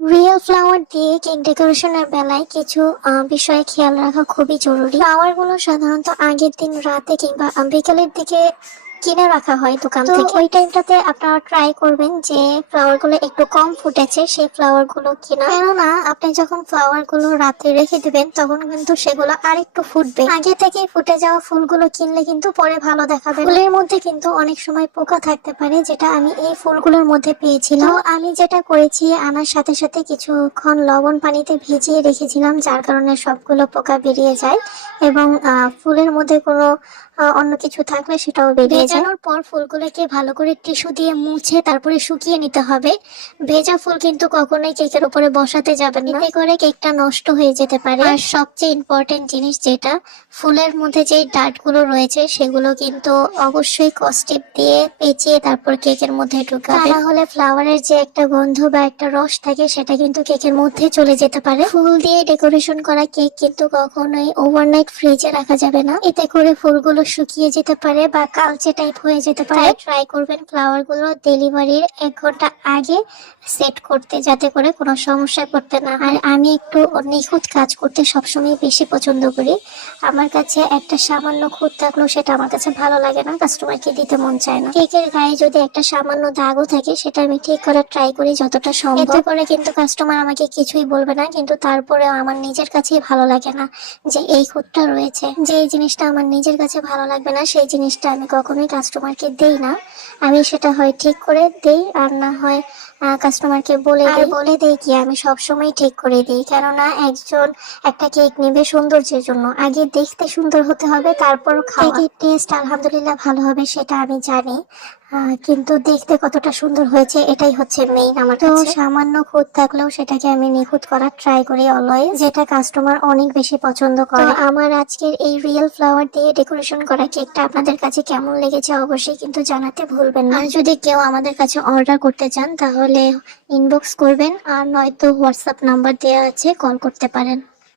Real flower দিয়ে cake ডেকোরেশনের বেলায় কিছু বিষয়ে খেয়াল রাখা খুবই জরুরি। ফ্লাওয়ার গুলো সাধারণত আগের দিন রাতে কিংবা বিকেলের দিকে কিনে রাখা হয় দোকান থেকে। ওই টাইমটাতে আপনারা ট্রাই করবেন যে ফ্লাওয়ার গুলো একটু কম ফুটেছে সেই ফ্লাওয়ার গুলো কিনা, কেননা আপনি যখন ফ্লাওয়ার গুলো রাতে রেখে দিবেন তখন কিন্তু সেগুলো আরেকটু ফুটবে। আগে থেকেই ফুটে যাওয়া ফুলগুলো কিনলে কিন্তু পরে ভালো দেখাবে। ফুলের মধ্যে কিন্তু অনেক সময় পোকা থাকতে পারে, যেটা আমি এই ফুলগুলোর মধ্যে পেয়েছিলাম। তো আমি যেটা করেছি, আনার সাথে সাথে কিছুক্ষণ লবণ পানিতে ভিজিয়ে রেখেছিলাম, যার কারণে সবগুলো পোকা বেরিয়ে যায় এবং ফুলের মধ্যে কোনো অন্য কিছু থাকলে সেটাও বেরিয়ে যায়। ভেজানোর পর ফুলগুলোকে ভালো করে টিস্যু দিয়ে মুছে তারপরে শুকিয়ে নিতে হবে। ভেজা ফুল কিন্তু কখনোই কেকের উপরে বসাতে যাবেন না, এতে করে কেকটা নষ্ট হয়ে যেতে পারে। আর সবচেয়ে ইম্পর্টেন্ট জিনিস যেটা, ফুলের মধ্যে যে ডাটগুলো রয়েছে সেগুলো কিন্তু অবশ্যই কস্টিপ দিয়ে পেঁচিয়ে তারপর কেকের মধ্যে ঢুকাবে, তাহলে ফ্লাওয়ারের যে একটা গন্ধ বা একটা রস থাকে সেটা কিন্তু কেকের মধ্যে চলে যেতে পারে। ফুল দিয়ে ডেকোরেশন করা কেক কিন্তু কখনোই ওভারনাইট ফ্রিজে রাখা যাবে না, এতে করে ফুলগুলো শুকিয়ে যেতে পারে বা কালচে টাইপ হয়ে যেতে পারে। ট্রাই করবেন ফ্লাওয়ার গুলো ডেলিভারির 1 ঘন্টা আগে সেট করতে, যাতে করে কোনো সমস্যায় পড়তে না হয়। আর আমি একটু নিখুঁত কাজ করতে সবসময় বেশি পছন্দ করি। আমার কাছে একটা সামান্য খুঁত থাকলেও সেটা আমার কাছে ভালো লাগে না, কাস্টমারকে দিতে মন চায় না। কেকের গায়ে যদি একটা সামান্য দাগও থাকে সেটা আমি ঠিক করার ট্রাই করি যতটা সম্ভব, এতে করে কিন্তু কাস্টমার আমাকে কিছুই বলবে না। কিন্তু তারপরেও আমার নিজের কাছেই ভালো লাগে না যে এই খুঁতটা রয়েছে। যে এই জিনিসটা আমার নিজের কাছে ভালো লাগবে না সেই জিনিসটা আমি কখনোই কাস্টমারকে দেই না। আমি সেটা হয় ঠিক করে দেই, আর না হয় কাস্টমারকে বলে দেই কি আমি সবসময় ঠিক করে দিই। কেননা একজন একটা কেক নেবে সৌন্দর্যের জন্য, আগে দেখতে সুন্দর হতে হবে, তারপর কেকের টেস্ট আলহামদুলিল্লাহ ভালো হবে সেটা আমি জানি। কিন্তু দেখতে কতটা সুন্দর হয়েছে এটাই হচ্ছে মেইন আমার কাছে। সামান্য খুঁত থাকলেও সেটাকে আমি নিখুঁত করার ট্রাই করি অলওয়েজ, যেটা কাস্টমার অনেক বেশি পছন্দ করে। তো আমার আজকের এই রিয়েল ফ্লাওয়ার দিয়ে ডেকোরেশন করা কেকটা আপনাদের কাছে কেমন লেগেছে অবশ্যই কিন্তু জানাতে ভুলবেন না। আর যদি কেউ আমাদের কাছে অর্ডার করতে চান তাহলে ইনবক্স করবেন, আর নয়তো হোয়াটসঅ্যাপ নাম্বার দেওয়া আছে, কল করতে পারেন।